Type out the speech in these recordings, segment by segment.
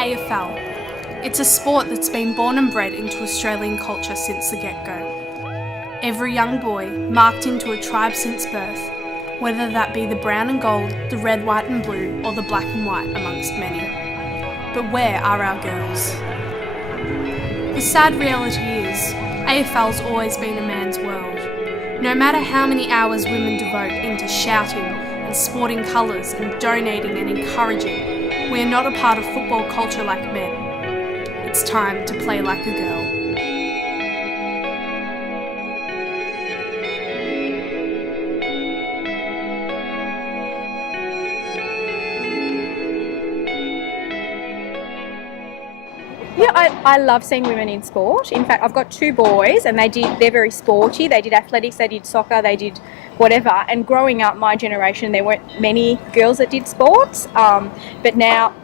AFL. It's a sport that's been born and bred into Australian culture since the get-go. Every young boy marked into a tribe since birth, whether that be the brown and gold, the red, white and blue, or the black and white amongst many. But where are our girls? The sad reality is, AFL's always been a man's world. No matter how many hours women devote into shouting and sporting colours and donating and encouraging, we are not a part of football culture like men. It's time to play like a girl. Yeah, I love seeing women in sport. In fact, I've got two boys and they're very sporty. They did athletics, they did soccer, they did whatever. And growing up, my generation, there weren't many girls that did sports. But now,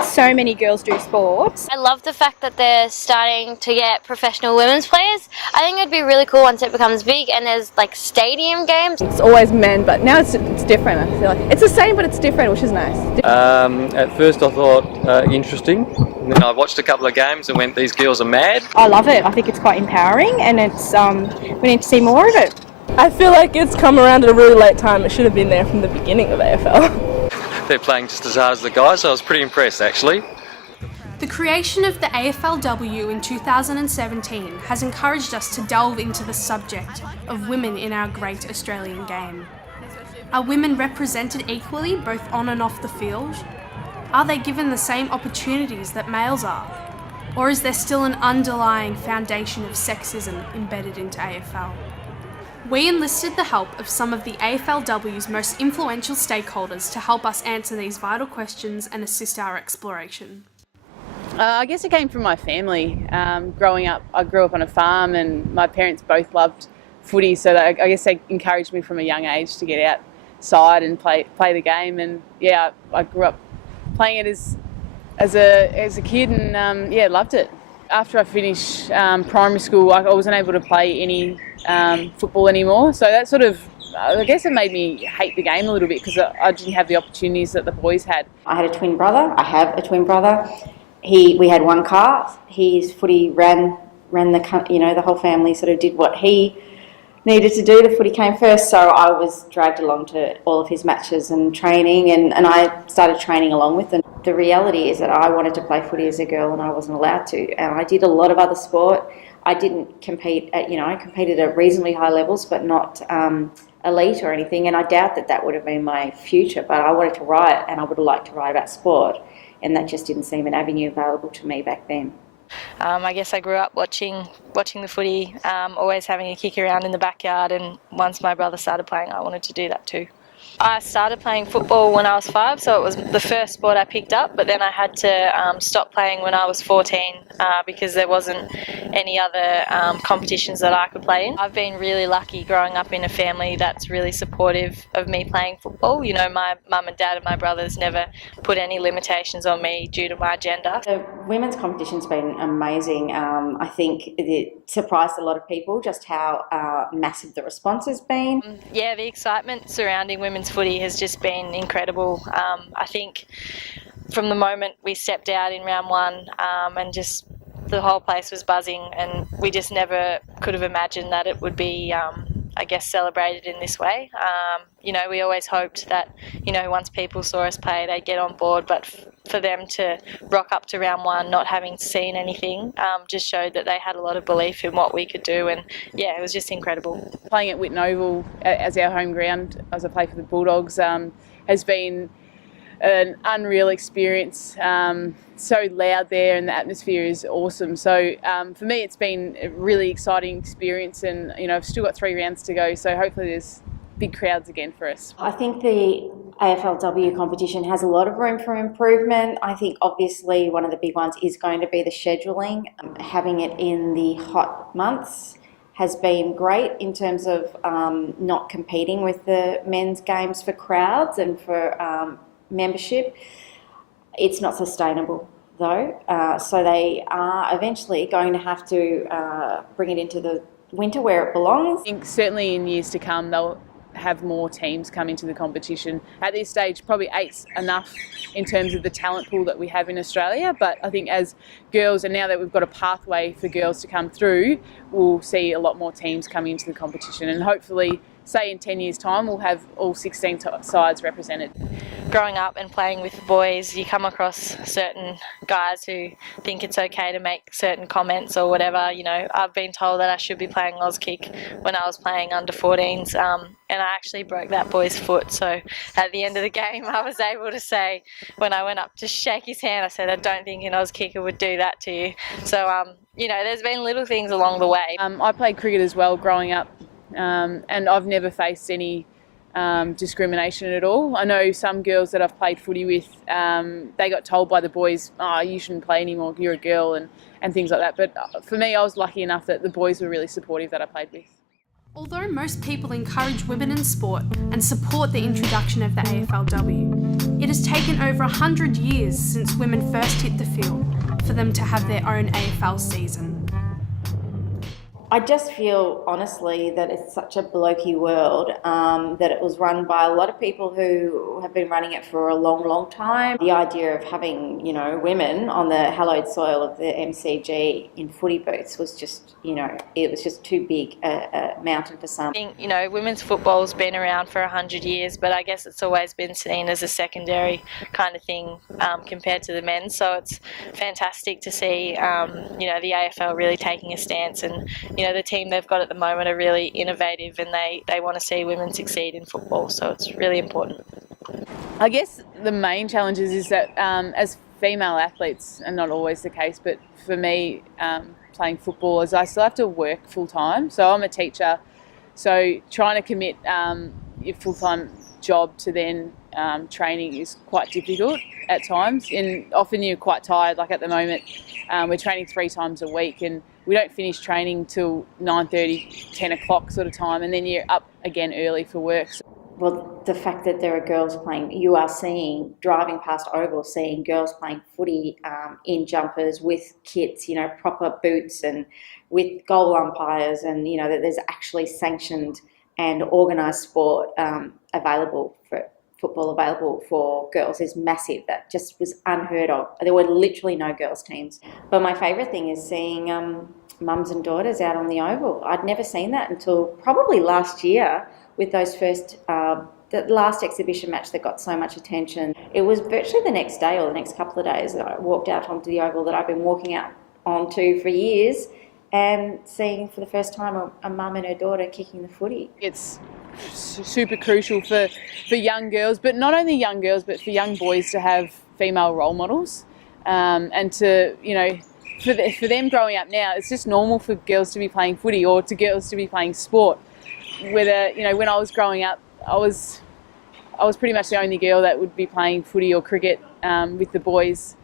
so many girls do sports. I love the fact that they're starting to get professional women's players. I think it'd be really cool once it becomes big and there's like stadium games. It's always men, but now it's different. I feel like it's the same, but it's different, which is nice. At first I thought interesting, and then I watched a couple of games and went, these girls are mad. I love it. I think it's quite empowering and it's we need to see more of it. I feel like it's come around at a really late time. It should have been there from the beginning of AFL. They're playing just as hard as the guys, so I was pretty impressed actually. The creation of the AFLW in 2017 has encouraged us to delve into the subject of women in our great Australian game. Are women represented equally both on and off the field? Are they given the same opportunities that males are? Or is there still an underlying foundation of sexism embedded into AFL? We enlisted the help of some of the AFLW's most influential stakeholders to help us answer these vital questions and assist our exploration. I guess it came from my family. Growing up, I grew up on a farm and my parents both loved footy, so I guess they encouraged me from a young age to get outside and play the game. And yeah, I grew up playing it as a kid and loved it. After I finished primary school, I wasn't able to play any football anymore, so that sort of, I guess it made me hate the game a little bit because I didn't have the opportunities that the boys had. I had a twin brother. I have a twin brother. We had one car. His footy ran the whole family sort of did what he needed to do. The footy came first, so I was dragged along to all of his matches and training, and I started training along with them. The reality is that I wanted to play footy as a girl and I wasn't allowed to, and I did a lot of other sport. I didn't compete at, I competed at reasonably high levels, but not elite or anything, and I doubt that would have been my future, but I wanted to write and I would have liked to write about sport, and that just didn't seem an avenue available to me back then. I guess I grew up watching the footy, always having a kick around in the backyard, and once my brother started playing, I wanted to do that too. I started playing football when I was 5, so it was the first sport I picked up, but then I had to stop playing when I was 14 because there wasn't any other competitions that I could play in. I've been really lucky growing up in a family that's really supportive of me playing football. My mum and dad and my brothers never put any limitations on me due to my gender. The women's competition's been amazing. I think it surprised a lot of people just how massive the response has been. Yeah, the excitement surrounding women's footy has just been incredible. I think from the moment we stepped out in round 1 and just the whole place was buzzing, and we just never could have imagined that it would be celebrated in this way. We always hoped that once people saw us play they'd get on board, but for them to rock up to round 1 not having seen anything just showed that they had a lot of belief in what we could do, and yeah, it was just incredible. Playing at Whitten Oval as our home ground, as I play for the Bulldogs, has been an unreal experience. So loud there and the atmosphere is awesome. So for me it's been a really exciting experience, and I've still got 3 rounds to go, so hopefully there's big crowds again for us. I think the AFLW competition has a lot of room for improvement. I think obviously one of the big ones is going to be the scheduling. Having it in the hot months has been great in terms of not competing with the men's games for crowds and for membership. It's not sustainable though, so they are eventually going to have to bring it into the winter where it belongs. I think certainly in years to come they'll have more teams come into the competition. At this stage, probably 8's enough in terms of the talent pool that we have in Australia, but I think as girls, and now that we've got a pathway for girls to come through, we'll see a lot more teams coming into the competition, and hopefully, say in 10 years' time, we'll have all 16 sides represented. Growing up and playing with boys, you come across certain guys who think it's okay to make certain comments or whatever. You know, I've been told that I should be playing Auss kick when I was playing under 14s, and I actually broke that boy's foot. So at the end of the game, I was able to say, when I went up to shake his hand, I said, I don't think an Auss kicker would do that to you. So, you know, there's been little things along the way. I played cricket as well growing up, and I've never faced any discrimination at all. I know some girls that I've played footy with, they got told by the boys, oh, you shouldn't play anymore, you're a girl, and things like that. But for me, I was lucky enough that the boys were really supportive that I played with. Although most people encourage women in sport and support the introduction of the AFLW, it has taken over 100 years since women first hit the field for them to have their own AFL season. I just feel, honestly, that it's such a blokey world, that it was run by a lot of people who have been running it for a long, long time. The idea of having, you know, women on the hallowed soil of the MCG in footy booths was just, you know, it was just too big a mountain for some. I think, you know, women's football's been around for 100 years, but I guess it's always been seen as a secondary kind of thing compared to the men. So it's fantastic to see, you know, the AFL really taking a stance, and you know, the team they've got at the moment are really innovative, and they want to see women succeed in football, so it's really important. I guess the main challenges is that as female athletes, and not always the case, but for me, playing football, is I still have to work full time. So I'm a teacher, so trying to commit your full-time job to then training is quite difficult at times, and often you're quite tired. Like at the moment, we're training 3 times a week, and we don't finish training till 9:30, 10 o'clock sort of time, and then you're up again early for work. Well, the fact that there are girls playing, you are seeing, driving past Oval, seeing girls playing footy in jumpers with kits, you know, proper boots, and with goal umpires, and, you know, that there's actually sanctioned and organised sport available for football available for girls is massive. That just was unheard of. There were literally no girls teams. But my favourite thing is seeing mums and daughters out on the Oval. I'd never seen that until probably last year with those first, the last exhibition match that got so much attention. It was virtually the next day or the next couple of days that I walked out onto the Oval that I've been walking out onto for years, and seeing for the first time a mum and her daughter kicking the footy. It's super crucial for young girls, but not only young girls, but for young boys to have female role models, and to, you know, for them growing up now, it's just normal for girls to be playing footy or to girls to be playing sport. Whether, you know, when I was growing up, I was pretty much the only girl that would be playing footy or cricket with the boys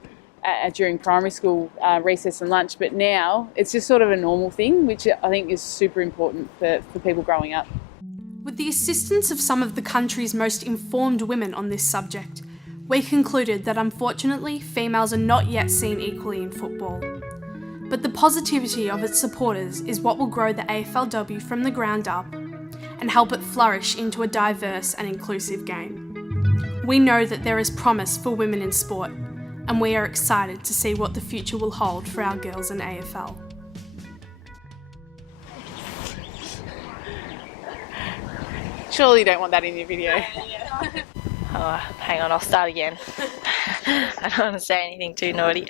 during primary school recess and lunch, but now it's just sort of a normal thing, which I think is super important for people growing up. With the assistance of some of the country's most informed women on this subject, we concluded that unfortunately females are not yet seen equally in football. But the positivity of its supporters is what will grow the AFLW from the ground up and help it flourish into a diverse and inclusive game. We know that there is promise for women in sport, and we are excited to see what the future will hold for our girls in AFL. Surely you don't want that in your video. Oh, hang on, I'll start again. I don't want to say anything too naughty.